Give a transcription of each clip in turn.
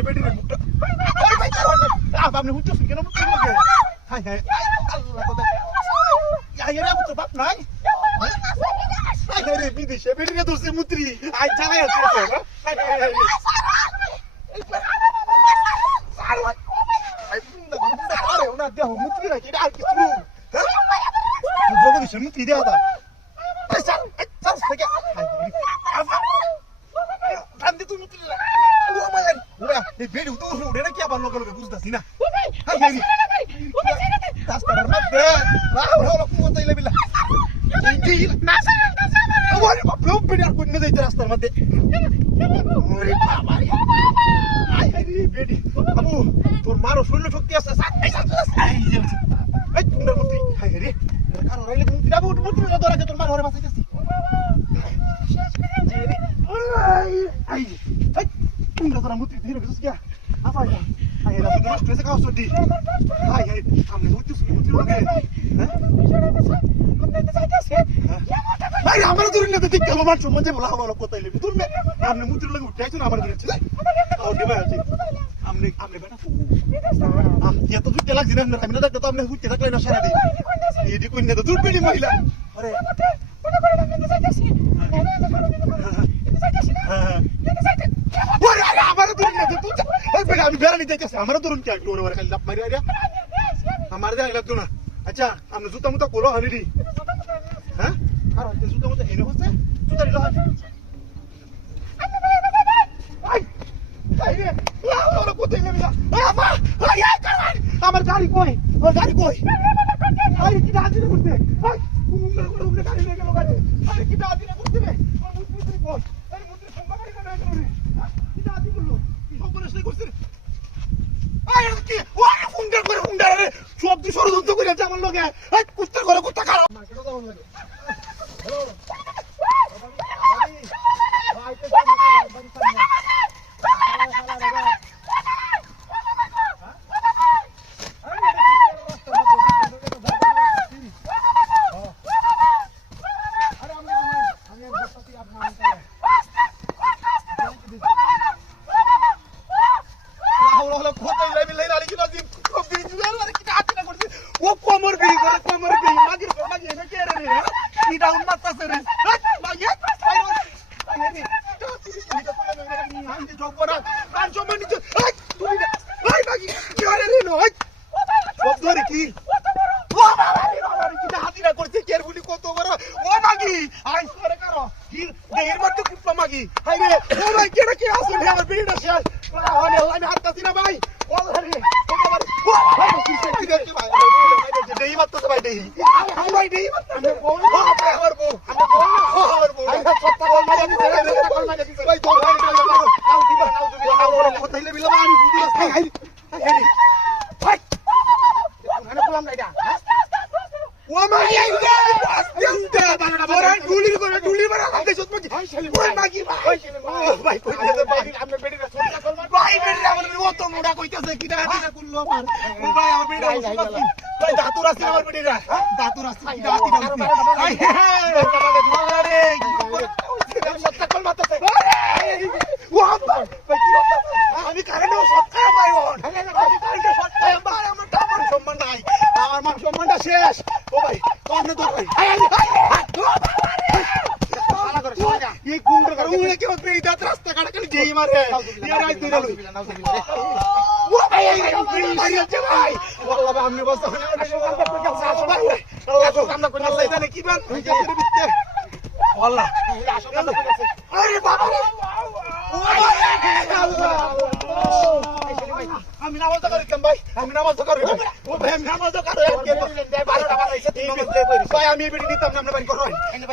রে বেটি রে মুখটা ভাই আপনি হুঁচো কেন মুখটা হাই হাই আল্লাহ কথা রে মুখ বাপ নাই রে বিদেশে বেটি রে দোষে মুত্রি আই জানাই আছে আরে ওনা দেহ মুত্রি রাখি আর কিছু জগদীশ মুত্রি দেহ দা চল থেকে কান্দে তুই মুত্রি ও মায়ের ওরা এই বেটি তো উড়ে না কি আবার লোক লোক বুঝতাছি না হাই হাই রাস্তার মধ্যে রাহুল কুমতাইলে বিলা না ওরে বাপ রে বেটি আর কোন যাইতে রাস্তার মধ্যে ওরে বাবা রে আই হাই রে বেটি আবু তোর মারো শরীর শক্তি আছে এই তোর মুত্রি হাই রে কারণ রাইলে মুত্রি আবু মুত্রি না তোরা তোর মার ঘরে বাঁচাইছিস আই আই তোমরা তোরা মুত্রি ধরে গেছিস কি আফা হাই রে তুই নষ্ট হয়েছে খাওয়া সর্দি হাই হাই আমি মুত্রি লাগে হ্যাঁ ভাই আমার দূর না দেখতে কেমন মান সম্মান যে বলা হলো কোথায় লেবি দূর মে আপনি মুত্রি লাগে উঠাইছো না আমার দূর ছিল আর দেবা আছে আমনে বেটা আম এত দুধ লাগছে না আমি না দেখতে তো আপনি হুইতে থাকলে না সারা দিন এডি কই না তো দুধ পেনি মহিলা আরে ওরে আমার দূর না তুই এই বেটা আমি বেরা নিতে যাচ্ছি আমার দূর কি একটু ওরে খালি লাপ মারি আরে আমার যা লাগতো না আচ্ছা আপনি জুতা মুতা কোলো হানিডি হ্যাঁ কারণ জুতা মুতা এনে হচ্ছে জুতা দিলা আই রে ওরে কোথায় গেলি না আমা আই কারণ আমার গাড়ি কই ওর গাড়ি কই আই কি দাদিনে করতে আই উমরে গাড়ি নিয়ে গেল গাড়ি আরে কি দাদিনে করতে রে আর মুত্রি কই আরে মুত্রি সম্মাগাড়ি কেন আইলো রে কি দাদি করলো কি সম্পর্ক করছে রে আই কি ওরে ফুন্ডা রে সব দি ষড়যন্ত্র করে আছে আমার লগে এই কুত্তা করে কুত্তা খারাপ মার্কেটে যাও লাগে হ্যালো ভাই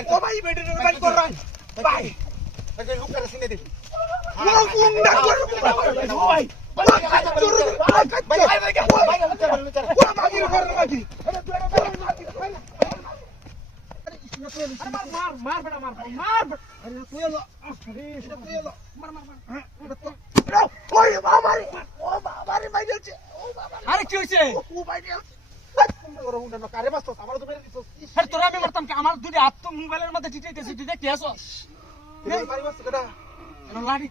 তো বাড়ি সামনে আরে কি হইছে তোরা আমি মারতাম কি আমার দুটি হাত তো মোবাইলের মধ্যে টিটাইতেছি তুই দেখতে আসো লাড়ি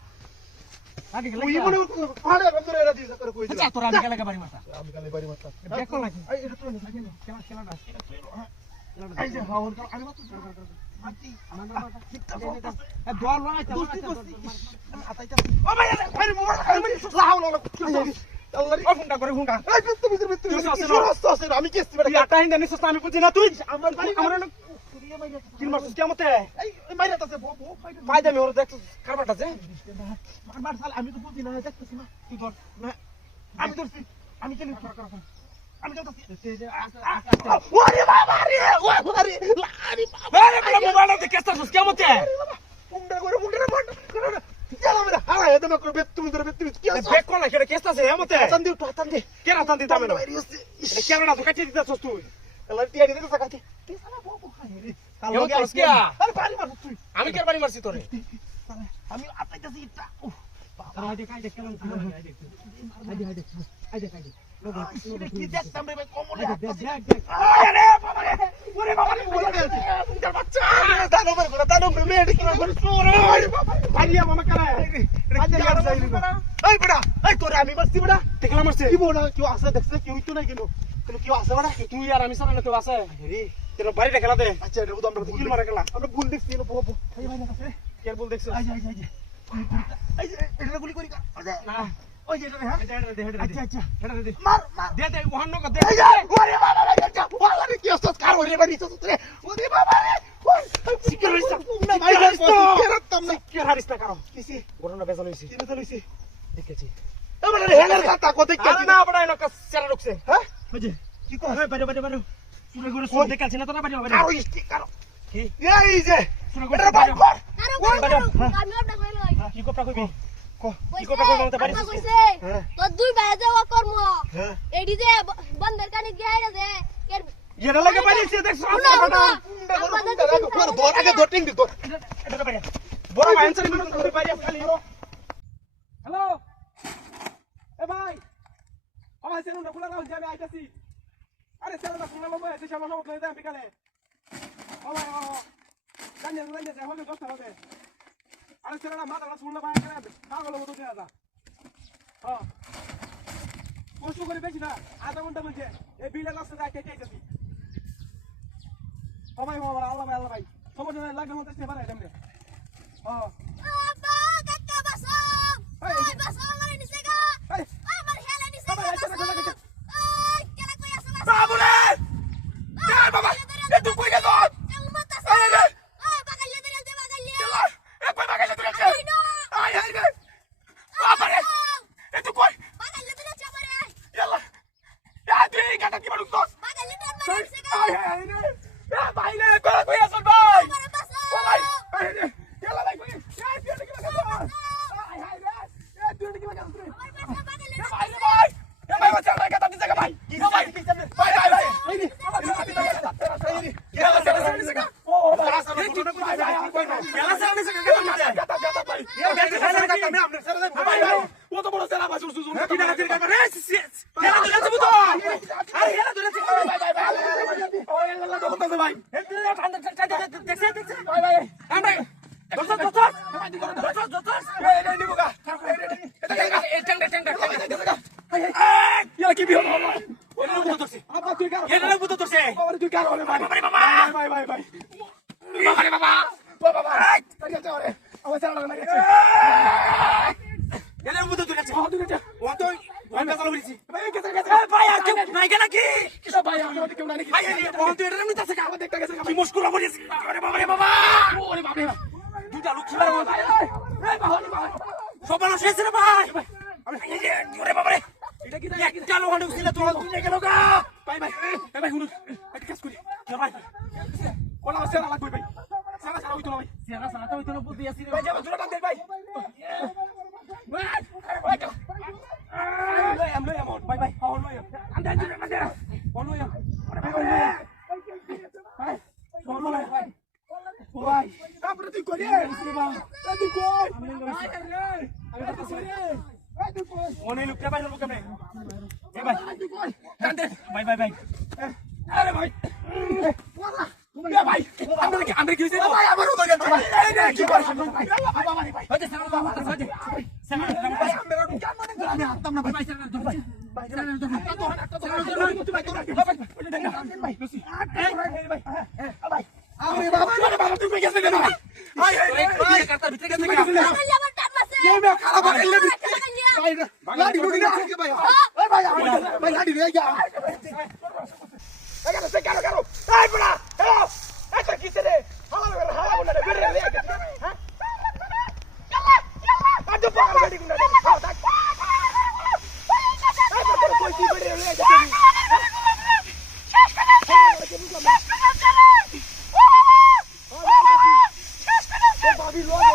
আগে গেলে তুই মনে পাহাড়ে বন্ধরে এরা দিয়ে করে কই দিলা আচ্ছা তোরা আমি গেলে বাড়ি মারতা আমি কালে বাড়ি মারতাম দেখো নাকি এই এটা তো খেলা খেলা না এই যে হাওর আমি মাত্র মারতি আমার বাবা ঠিক আছে দল লাগাইতে আতাইতা ও ভাই আরে মোবাইল আমি লাহাও লাও আল্লাহ ও ফোনটা করে ফোনটা এই তুমি আমি কি আসছি তুই আটা হিন্দা নিছস আমি বুঝি না তুই আমার বাড়ি আমার কিল মারছিস কেমতে এই মাইরা তাছে বো ফায়দা আমি ওর দেখছিস কারবারটা যে মার সাল আমি তো বুঝি না দেখতেছি না তুই ধর না আমি ধরছি আমি কেন আমি যাচ্ছি ওরে বাবা রে ওরে আরে বাবা আরে বড় মোবাইলতে কেসতাছিস কেমতে মুন্ডা করে চলো মেরা আরে এত না করবে তুমি ধরে তুমি কি আছে বেক কোন লাগে কেসতাছে হেমতে হাতান দে কেন হাতান দিতে আমি এটা কেন না তুই কাটি দিতাছস তুই আল্লাহ টিয়া দিতে সাকাতি সালা বাবু খাই রে কেমন করছিস কি? আরে বাড়ি মার তুই আমি কেন বাড়ি মারছি তোরে আমি আতাইতাছি এটা আইদে কাইদে কেমন আইদে কি দেখতাম রে ভাই কমলে দেখ আরে বাবা রে ওরে বাবা রে ওরে তোর বাচ্চা দানো মেয়ে কি করে ওরে বাবা আইডিয়া মামা কারা এই বড়া এই তোরে আমি মারছি বড়া দেখলা মারছে কি বড়া কেউ আছে দেখছে কেউ তো নাই কেন কেন কেউ আছে বড়া তুই আর আমি সামনে তো আছে রে তোর বাড়িটা খেলা দে আচ্ছা এটা তো আমরা কিল মারা খেলা আমরা ভুল দেখছি না বউ এই ভাই আছে কে বল দেখছিস আই এই এটা গুলি করি না ওই যে এটা হ্যাঁ হেডে আচ্ছা আচ্ছা হেডে দে মার মার দে ওহান নক দে এই যে ওরে বাবা রে আচ্ছা ওরে রে কি অবস্থা কার ওরে বাড়ি তো রে ওরে বাবা রে সিকিউর হইছে না ভাই সিকিউর হতাম না কি হারিস না কারো কিসি ঘটনা বেজাল হইছে কি কথা লইছি দেখেছি এবারে হেলার কথা কত আরে না বড় নক সেরা ঢুকছে হ্যাঁ ওই যে কি কয় এই বাইরে সুরে গুরে সুরে দেখাচ্ছি না তোরা বাইরে বাইরে কারো ইস্তি কারো কি এই যে সুরে এটা বাই কর আমি ওটা কইলো কি কথা কইবি কইছে কথা কইবো তো বাড়ি কইছে হ্যাঁ তো দুই ভাই যাওয়া কর্ম হ্যাঁ এডি যে বন্ধের কানে গিয়ে দে এর এরা লাগে বাইরেছে দেখছ শুনো, কথা ধর আগে ধর টিং ধর এটা বাইরে বড় ভাই আনসার মিনিট করে বাইরে খালি হ্যালো এ ভাই আমার সেলুনটা খোলা রাখো আমি আইতাছি আরে সেলুনটা খোলা লম্বা আছে সামনে মত লই দাম বিকালে ও ভাই ও কানে যা হলে 10টা হবে আরে সেলুনটা মাথাটা শুনলে ভাই করে পাগল মতো দেয়া যা হ্যাঁ কষ্ট করে বেশি না আধা ঘন্টা বলছে এই বিলে রাস্তা যায় কেটে যাবি ও ভাই আল্লাহ ভাই সমস্যা নাই লাগলে মতো সে বাড়াই দেমরে হ্যাঁ আব্বা কাকা বাসা ওই বাসা আমার নিচে গা আমার হেলা নিচে গা ওই কেলা কই আছে বাসা বাবুরে এই বাবা এ তুই কই গেছ ওই বাগাইলে দে বাগাইলে এ কই বাগাইলে তুই আই আই রে বাবারে এ তুই কই বাগাইলে দে চামারে ইয়াল্লা এ তুই গাটা কি বাড়ুছ বাগাইলে দে আমার নিচে গা আই আই রে এ ভাইলে কই আছ ভাই আমার বাসা ও ভাই আই রে ইয়াল্লা ভাই কই এ তুই কি বাগাইছ আই আই রে এ তুই কি বাগাইছ রে আমার বাসা বাগাইলে এ ভাই রে ভাই এ ভাই বাচ্চা ভাই গাটা দিছে ভাই কি ভাই ভাই ভাই ভাই এই নি ইয়াল্লা সারা দিছে ও ভাই এই তুই ভাই ভাই কই না ইয়াল্লা সারা দিছে গাটা গাটা ভাই এ গাটা সারা গাটা আমি আমনে সারা ভাই ভাই ও তো বড় সারা ভাই সুসু কি না হাতের কাটা রে হেলা ধরে আছে বুতো আরে হেলা ধরে আছে ভাই ভাই ভাই ও ইয়াল্লা তো হতাছে ভাই এ তুই ঠান্ডা দেখছে ভাই ভাই আমরা দোস্ত এই রে নিবুগা এই টেংটা ইয়ালা কি বিহ ওরে বুতো ধরছে আপা তুই কার এরা বুতো ধরছে বাবা তুই কার হলে ভাই ভাই ভাই ভাই বাবা রে বাবা বাবা তাই আছে ওরে আমার সারা লাগা গেছে এরা বুতো ধরছে ও তো আমি কাছে বলেছি ভাই গেছে ভাই আর কেউ নাই কেন কি কিসব ভাই আমাদের কেউ নাই ভাই ও তো এটা এমনি তাছে আমার দেখতে গেছে কি মুশকিল হবে আরে বাবা রে বাবা ওরে বাবা রে দুটা লোক ছিল ভাই এই বাবা সবাই শেষ রে ভাই আমি ওরে বাবা রে এটা কি একটা লোক হাঁটু ছিল তোরা দুই গেল গা ভাই ভাই এই ভাই হুনুন একটা কাজ করি ভাই কোলা সেরা লাগবে ভাই সেরা হইতো না ভাই সেরা তো হইতো না বুদ্ধি আসি ভাই যাবে দুটো টান দে ভাই ভাই ভাই আমি আমন ভাই ভাই হন লয় আন্দা আন্দা হন লয় আরে ভাই ভাই হন লয় ভাই ভাই তারপরে তুই করি তুই কই আমি করতেছি মনে লুকতে ভাই লুকতে ভাই এ ভাই তুই কই কান্দে ভাই ভাই ভাই আরে ভাই এ ভাই আমরা কি হইছে ভাই আমার উদয় গেছে ভাই এই কি করছ ভাই বাবা ভাই ভাই সামনে বাবা সামনে আমি হাততাম না ভাই ভাই স্যার ধরো ভাই ভাই আরে বাবা বাবা তুমি গেছে কেন ভাই ভাই কাটা ভিতরে গেছে কিনা খালি আমার টান মারছে কে মে খারাপ বানাইলে ভাই লাডি ঢুকি না ভাই ওই ভাই ভাই লাডি রে গিয়া এখানে সে কেন কেন এই বড়া হ্যালো এটা কিসে রে হালা বলে রে বেরে রে হ্যাঁ আজ পাগল গাড়ি গুনা খাও থাক এই তোর কই কি বেরে রে ভাবি লোক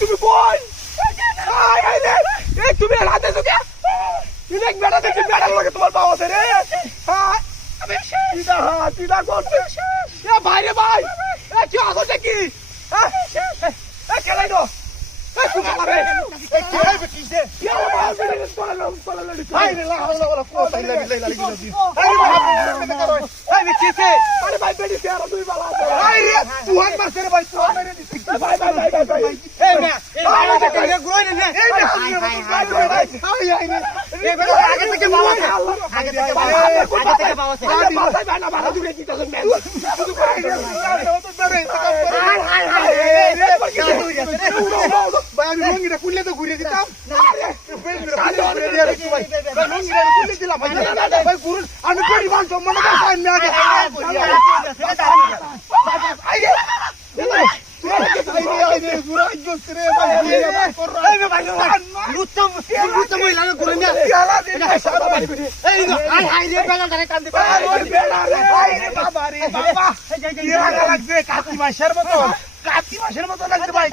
তুমি কই তুমি রাতে কে ইলেক বেড়া দেখি বেড়ার লগে তোমার পাওয়া আছে রে হ্যাঁ আমি সিধা করছে এ ভাই রে ভাই এ কি আসছে কি এ কেলাই নো এ তুমি মারে এ কেলাই বেটিছে ইয়া বাবা বেরে তোলা ভাই রে লাগা কো তাইলা বিলাই লাগি লাগি আরে ভাই এই বেটিছে আরে ভাই বেটিছে আর দুই বালা আছে আরে রে তুই মারছে রে ভাই তুই মেরে দিছিস ভাই এই না এই না কে গুরই না এই না এই বেটা আগে থেকে বাবা আছে আগে থেকে বাবা আছে ভাই ভাই না বাবা দুগে কি তাহলে মেল শুধু করে তো ধরে ভাই আমি রঙিটা খুললে তো ঘুরে দিতাম খুলে দিলাম ভাই গুরু আমি পরিবার মনে কাতি মাসের মতো লাগছে ভাই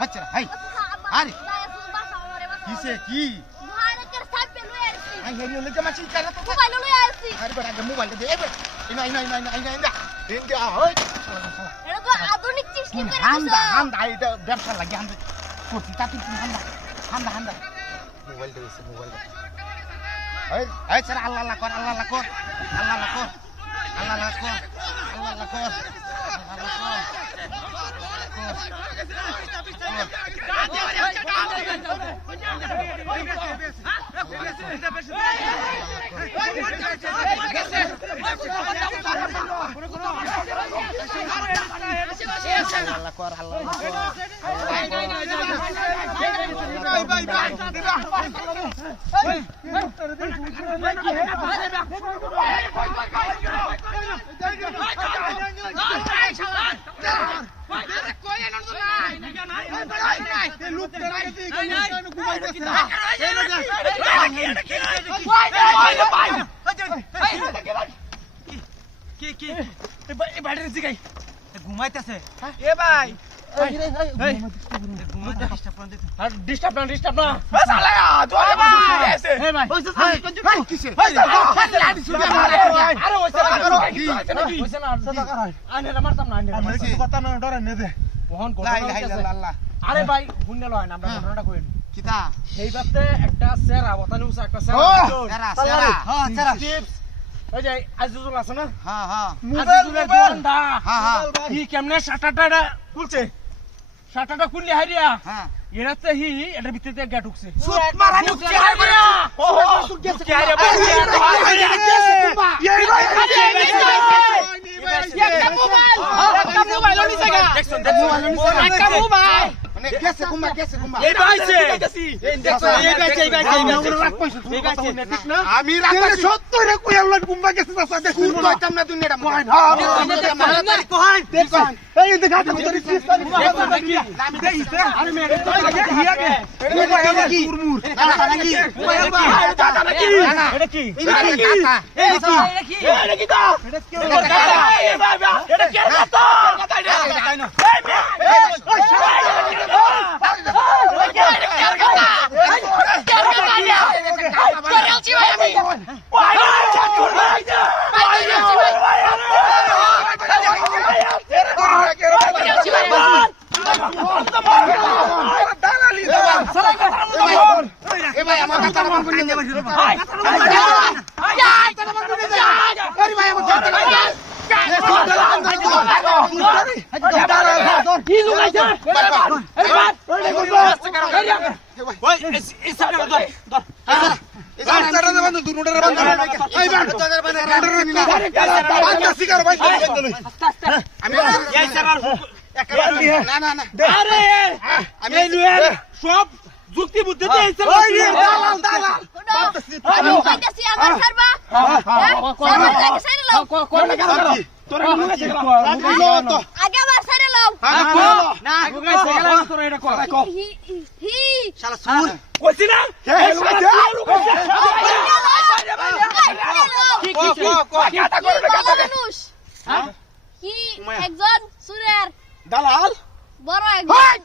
আচ্ছা হাই আরে কিসে কি ভারতের সাপে লই আইছি আই হেরিও লেগে মাছি চালা তো মোবাইল লই আইছি আরে বড় আগে মোবাইল দে এবে ইনা ওই এটা তো আধুনিক সৃষ্টি করে হান্দা এটা ব্যবসা লাগি হান্দা কোটি তাতি হান্দা মোবাইল দে এই ছাড়া আল্লাহ কর ঘুমাইতেছে এ ভাই ডিস্টার্ব না সালা জোরে মারছে হে ভাই ভাই কিসে আরে ওইসা করো ওইসা না আনে মারতাম না আনে আমি কথা না ডরে নে দে ওহন কোন আল্লাহ আরে ভাই গুন্নে লয় না আমরা ঘটনাটা কইন কিতা এই বাতে একটা সেরা বতানি উসা একটা সেরা সেরা টিপস ওই যে আজিজুল আছে না হ্যাঁ আজিজুলের দোকানটা হ্যাঁ কি কেমনে শাটাটা খুলছে শাটাটা খুললে হারিয়া হ্যাঁ এরাতে হি এটার ভিতরে গা ঢুকছে সুত মারা ঢুকছে হারিয়া আমি সত্তর কুয়াল্লার কুম্বা গেছে সব যুক্তি বুদ্ধি একজন সুরের দালাল বড় একজন